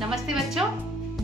नमस्ते बच्चों,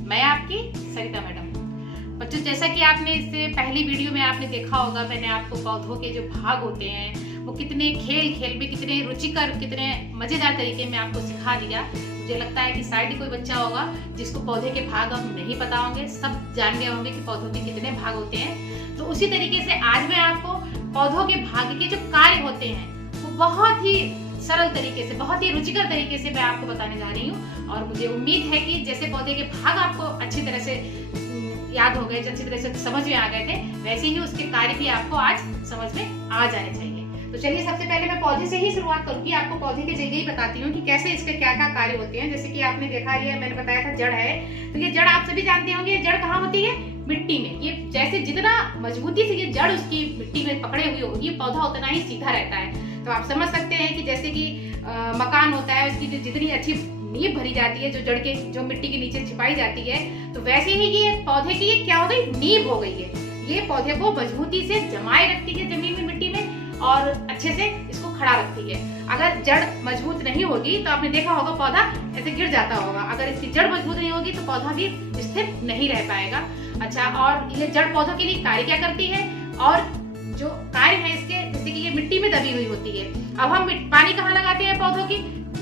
मैं आपकी सरिता मैडम। बच्चों, जैसा कि आपने इससे पहली वीडियो में आपने देखा होगा, मैंने आपको पौधों के जो भाग होते हैं वो कितने खेल खेल में, कितने रुचिकर, कितने मजेदार तरीके में आपको सिखा दिया। मुझे लगता है कि शायद ही कोई बच्चा होगा जिसको पौधे के भाग हम नहीं पता होंगे। सब जान गए होंगे कि पौधों के कितने भाग होते हैं। तो उसी तरीके से आज मैं आपको पौधों के भाग के जो कार्य होते हैं वो बहुत ही सरल तरीके से, बहुत ही रुचिकर तरीके से मैं आपको बताने जा रही हूँ। और मुझे उम्मीद है कि जैसे पौधे के भाग आपको अच्छी तरह से याद हो गए, अच्छी तरह से समझ में आ गए थे, वैसे ही उसके कार्य भी आपको आज समझ में आ जाने चाहिए। तो चलिए, सबसे पहले मैं पौधे से ही शुरुआत करूंगी। आपको पौधे के जगह ही बताती हूँ कि कैसे इसके क्या क्या कार्य होते हैं। जैसे कि आपने देखा, ये मैंने बताया था जड़ है, तो ये जड़ आप सभी जानते होंगे। जड़ कहाँ होती है? मिट्टी में। ये जैसे जितना मजबूती से ये जड़ उसकी मिट्टी में पकड़े हुई होगी, पौधा उतना ही सीधा रहता है। तो आप समझ सकते हैं कि जैसे कि मकान होता है, उसकी जितनी अच्छी नींव भरी जाती है, जो जड़ के जो मिट्टी के नीचे छिपाई जाती है, तो वैसे ही ये पौधे की क्या हो गई? नींव हो गई है। ये पौधे को मजबूती से जमाए रखती है जमीन में, मिट्टी में, और अच्छे से इसको खड़ा रखती है। अगर जड़ मजबूत नहीं होगी तो आपने देखा होगा पौधा ऐसे गिर जाता होगा। अगर इसकी जड़ मजबूत नहीं होगी तो पौधा भी स्थिर नहीं रह पाएगा। अच्छा, और ये जड़ पौधों के लिए कार्य क्या करती है, और जो कार्य है इसके, जैसे कि ये मिट्टी में दबी हुई होती है। अब हम पानी कहाँ लगाते हैं? पौधों की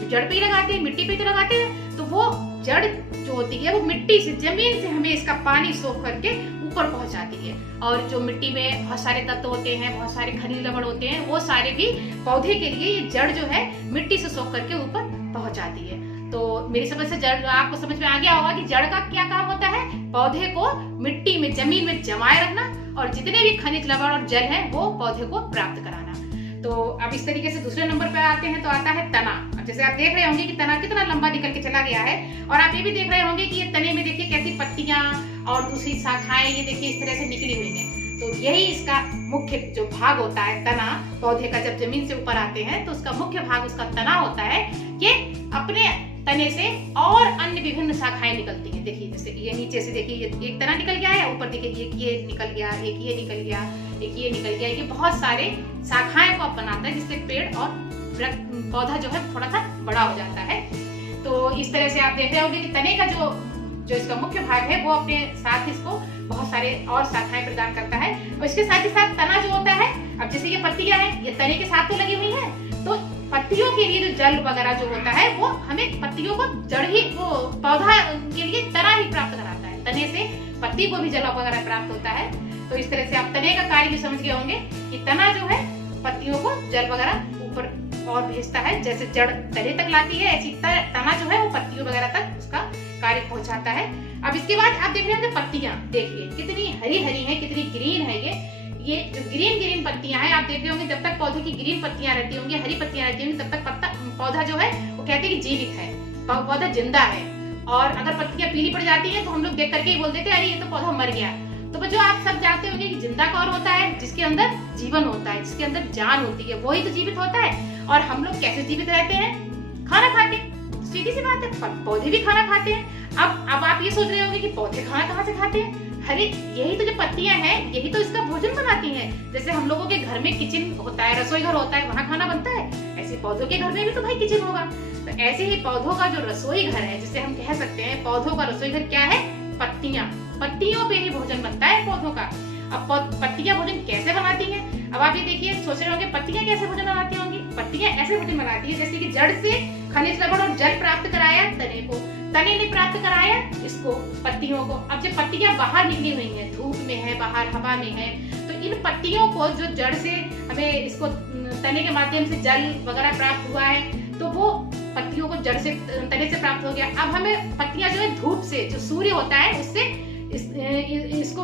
जड़ पे ही लगाते हैं, मिट्टी पे तो लगाते हैं। तो वो जड़ जो होती है वो मिट्टी से, जमीन से हमें इसका पानी सोख करके ऊपर पहुंचाती है। और जो मिट्टी में बहुत सारे तत्व होते हैं, बहुत सारे खनिज लवण होते हैं, वो सारे भी पौधे के लिए ये जड़ जो है मिट्टी से सोख करके ऊपर पहुंचाती है। तो मेरी समझ से जड़ आपको समझ में आ गया होगा कि जड़ का क्या काम होता है? पौधे को मिट्टी में, जमीन में जमाए रखना, और जितने भी खनिज लवण और जल है वो पौधे को प्राप्त कराना। तो अब इस तरीके से दूसरे नंबर पर आते हैं, तो आता है तना। अब जैसे आप देख रहे होंगे कि तना कितना लंबा निकल के चला गया है, और आप ये भी देख रहे होंगे कि ये तने में देखिए कैसी पत्तियां और दूसरी शाखाएं, ये देखिए इस तरह से निकली हुई हैं। तो यही इसका मुख्य जो भाग होता है, तना। पौधे का जब जमीन से ऊपर आते हैं तो उसका मुख्य भाग, उसका तना होता है। ये अपने तने से और अन्य विभिन्न शाखाएं निकलती हैं। देखिए, जैसे ये नीचे से देखिए, ये एक तना निकल गया है, ऊपर देखिए एक ये निकल गया, एक ये निकल गया, एक ये निकल गया। ये बहुत सारे शाखाएं को बनाता है, जिससे पेड़ और पौधा जो है थोड़ा सा बड़ा हो जाता है। तो इस तरह से आप देख रहे होंगे कि तने का जो इसका मुख्य भाग है वो अपने साथ इसको बहुत सारे और शाखाएं प्रदान करता है। और इसके साथ ही साथ तना जो होता है, अब जैसे ये पत्तियां हैं, ये तने के साथ तो लगी हुई है, तो पत्तियों के लिए जो जल वगैरह जो होता है वो हमें पत्तियों को जड़ ही, वो पौधा के लिए तना ही प्राप्त कराता है। तने से पत्ती को भी जल वगैरह प्राप्त होता है। तो इस तरह से आप तने का कार्य भी समझ गए होंगे कि तना जो है पत्तियों को जल वगैरह ऊपर और भेजता है। जैसे जड़ तने तक लाती है, ऐसी तना जो है वो पत्तियों वगैरह तक उसका कार्य पहुंचाता है। अब इसके बाद आप देख रहे होंगे पत्तियां, देखिए कितनी हरी हरी है, कितनी ग्रीन है। ये जो ग्रीन पत्तियां हैं, आप देख रहे होंगे, जब तक पौधे की ग्रीन पत्तियां रहती होंगी, हरी पत्तियां रहती होंगी, तब तक पौधा जो है वो कहते हैं कि जीवित है, पौधा जिंदा है। और अगर पत्तियां पीली पड़ जाती हैं तो हम लोग देख करके ही बोल देते हैं, अरे ये तो पौधा मर गया। तो बच्चों, आप सब जानते होंगे कि जिंदा कौन होता है? जिसके अंदर जीवन होता है, जिसके अंदर जान होती है, वही तो जीवित होता है। और हम लोग कैसे जीवित रहते हैं? खाना खाते। सीधी सी बात है, पौधे भी खाना खाते हैं। अब आप ये सोच रहे होंगे कि पौधे खाना कहाँ से खाते हैं? अरे यही तो जो पत्तियां हैं, यही तो इसका भोजन बनाती हैं। जैसे हम लोगों के घर में किचन होता है, रसोई घर होता है, वहाँ खाना बनता है, ऐसे पौधों के घर में भी तो भाई किचन होगा। तो ऐसे ही पौधों का जो रसोई घर है, जिसे हम कह सकते हैं पौधों का रसोई घर क्या है? पत्तियां। पत्तियों पे ही भोजन बनता है पौधों का। अब पत्तियां भोजन कैसे बनाती हैं? अब आप ये देखिए, सोच रहे होंगे पत्तियां कैसे भोजन बनाती होंगी? पत्तियां ऐसे भोजन बनाती है जैसे कि जड़ से खनिज लवण और जल प्राप्त कराया तने को, तने ने प्राप्त कराया इसको, पत्तियों को। अब जब पत्तियां बाहर निकली हुई हैं, धूप में है, बाहर हवा में है, तो इन पत्तियों को जो जड़ से हमें इसको तने के माध्यम से जल वगैरह प्राप्त हुआ है, तो वो पत्तियों को जड़ से, तने से प्राप्त हो गया। अब हमें पत्तियां जो है धूप से, जो सूर्य होता है उससे इसको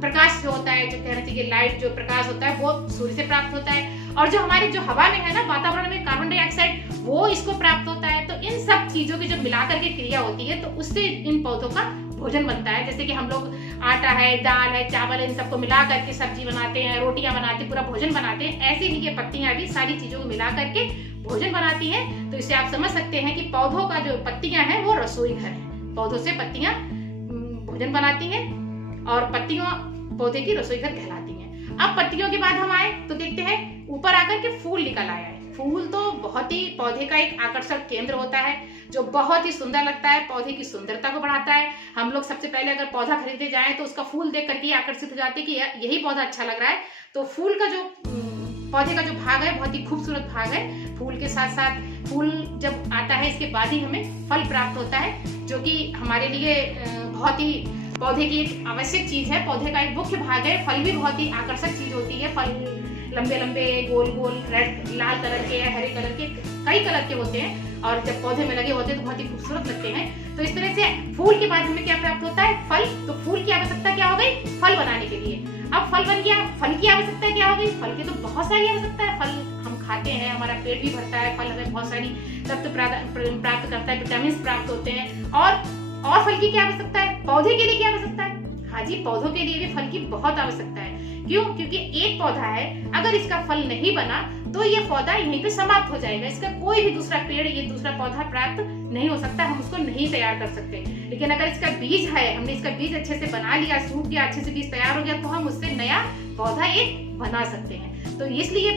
प्रकाश जो होता है, जो कहना चाहिए लाइट, जो प्रकाश होता है वो सूर्य से प्राप्त होता है। और जो हमारे जो हवा में है ना, वातावरण में कार्बन डाइऑक्साइड, वो इसको प्राप्त होता है। तो इन सब चीजों की जो मिलाकर के क्रिया होती है, तो उससे इन पौधों का भोजन बनता है। जैसे कि हम लोग आटा है, दाल है, चावल है, इन सबको मिला करके सब्जी बनाते हैं, रोटियां बनाते हैं, पूरा भोजन बनाते हैं। ऐसे ही ये पत्तियां भी सारी चीजों को मिला करके भोजन बनाती हैं। तो इससे आप समझ सकते हैं कि पौधों का जो पत्तियां हैं वो रसोई घर है। पौधों से पत्तियां भोजन बनाती हैं, और पत्तियों पौधे की रसोई घर कहलाती हैं। अब पत्तियों के बाद हम आए तो देखते हैं ऊपर आकर के फूल निकल आया है। फूल तो बहुत ही पौधे का एक आकर्षक केंद्र होता है, जो बहुत ही सुंदर लगता है, पौधे की सुंदरता को बढ़ाता है। हम लोग सबसे पहले अगर पौधा खरीदने जाएं तो उसका फूल देख करके आकर्षित हो जाते हैं कि यही पौधा अच्छा लग रहा है। तो फूल का जो पौधे का जो भाग है बहुत ही खूबसूरत भाग है। फूल के साथ साथ फूल जब आता है इसके बाद ही हमें फल प्राप्त होता है, जो कि हमारे लिए बहुत ही पौधे की एक आवश्यक चीज है। पौधे का एक मुख्य भाग है। फल भी बहुत ही आकर्षक चीज होती है। फल लंबे लंबे गोल गोल रेड लाल कलर के, हरे कलर के, कई कलर के होते हैं और जब पौधे में लगे होते हैं तो बहुत ही खूबसूरत लगते हैं। तो इस तरह से फूल के बाद हमें क्या प्राप्त होता है? फल। तो फूल की आवश्यकता क्या हो गई? फल बनाने के लिए। अब फल बन गया, फल की आवश्यकता क्या हो गई? फल की तो बहुत सारी आवश्यकता है। फल हम खाते हैं, हमारा पेट भी भरता है। फल हमें बहुत सारी तत्व प्राप्त करता है, विटामिन प्राप्त होते हैं। और फल की क्या आवश्यकता है? पौधे के लिए क्या आवश्यकता है? हाँ जी, पौधों के लिए भी फल की बहुत आवश्यकता है। क्यों? क्योंकि एक पौधा है, अगर इसका फल नहीं बना तो ये पौधा यहीं पे समाप्त हो जाएगा। इसका कोई भी दूसरा पेड़, ये दूसरा पौधा प्राप्त नहीं हो सकता, हम उसको नहीं तैयार कर सकते। लेकिन अगर इसका बीज है, हमने इसका बीज अच्छे से बना लिया, सूख गया, अच्छे से बीज तैयार हो गया, तो हम उससे नया पौधा एक बना सकते हैं। तो इसलिए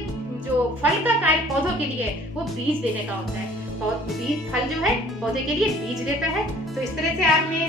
जो फल का कार्य पौधों के लिए वो बीज देने का होता है। बीज, फल जो है पौधे के लिए बीज देता है। तो इस तरह से आपने,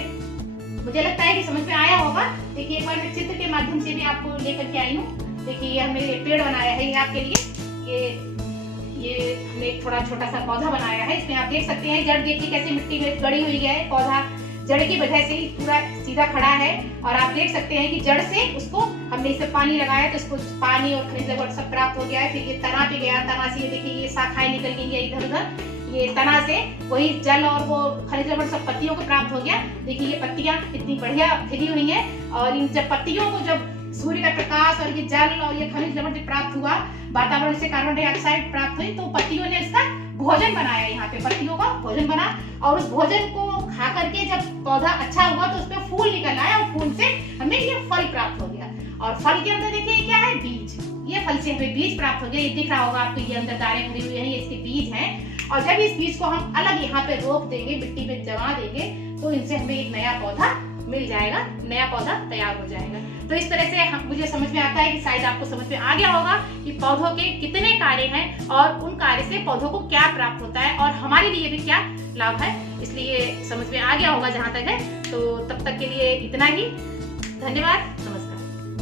मुझे लगता है कि समझ में आया होगा। देखिए, एक बार मैं चित्र के माध्यम से भी आपको लेकर के आई हूँ। देखिए, ये हमने पेड़ बनाया है, ये आपके लिए ये हमने एक थोड़ा छोटा सा पौधा बनाया है। इसमें आप देख सकते हैं जड़, देखिए कैसे मिट्टी में गड़ी हुई है। पौधा जड़ की वजह से ही पूरा सीधा खड़ा है और आप देख सकते हैं कि जड़ से उसको हमने इसे पानी लगाया तो इसको पानी और खनिज लवण सब प्राप्त हो गया है। फिर ये तना पे गया, तना से ये देखिए ये शाखाएं निकल गई है इधर उधर, ये तना से वही जल और वो खनिज लवण सब पत्तियों को प्राप्त हो गया। देखिए ये पत्तियां कितनी बढ़िया खिली हुई हैं और इन जब पत्तियों को जब सूर्य का प्रकाश और ये जल और ये खनिज लवण प्राप्त हुआ, वातावरण से कार्बन डाइऑक्साइड प्राप्त हुई, तो पत्तियों ने इसका भोजन बनाया। यहाँ पे पत्तियों का भोजन बना और उस भोजन को खा करके जब पौधा अच्छा हुआ तो उसमें फूल निकल आया और फूल से हमें ये फल प्राप्त हो गया। और फल के अंदर देखिए क्या है? बीज। ये फल से हमें बीज प्राप्त हो गया। ये दिख रहा होगा आपको, ये अंदर दाने भरे हुए हैं, ये इसके बीज हैं। और जब इस बीज को हम अलग यहाँ पे रोप देंगे, मिट्टी में जमा देंगे, तो इनसे हमें एक नया पौधा मिल जाएगा, नया पौधा तैयार हो जाएगा। तो इस तरह से मुझे समझ में आता है कि शायद आपको समझ में आ गया होगा कि पौधों के कितने कार्य हैं और उन कार्य से पौधों को क्या प्राप्त होता है और हमारे लिए भी क्या लाभ है। इसलिए समझ में आ गया होगा जहां तक है। तो तब तक के लिए इतना ही। धन्यवाद, नमस्कार।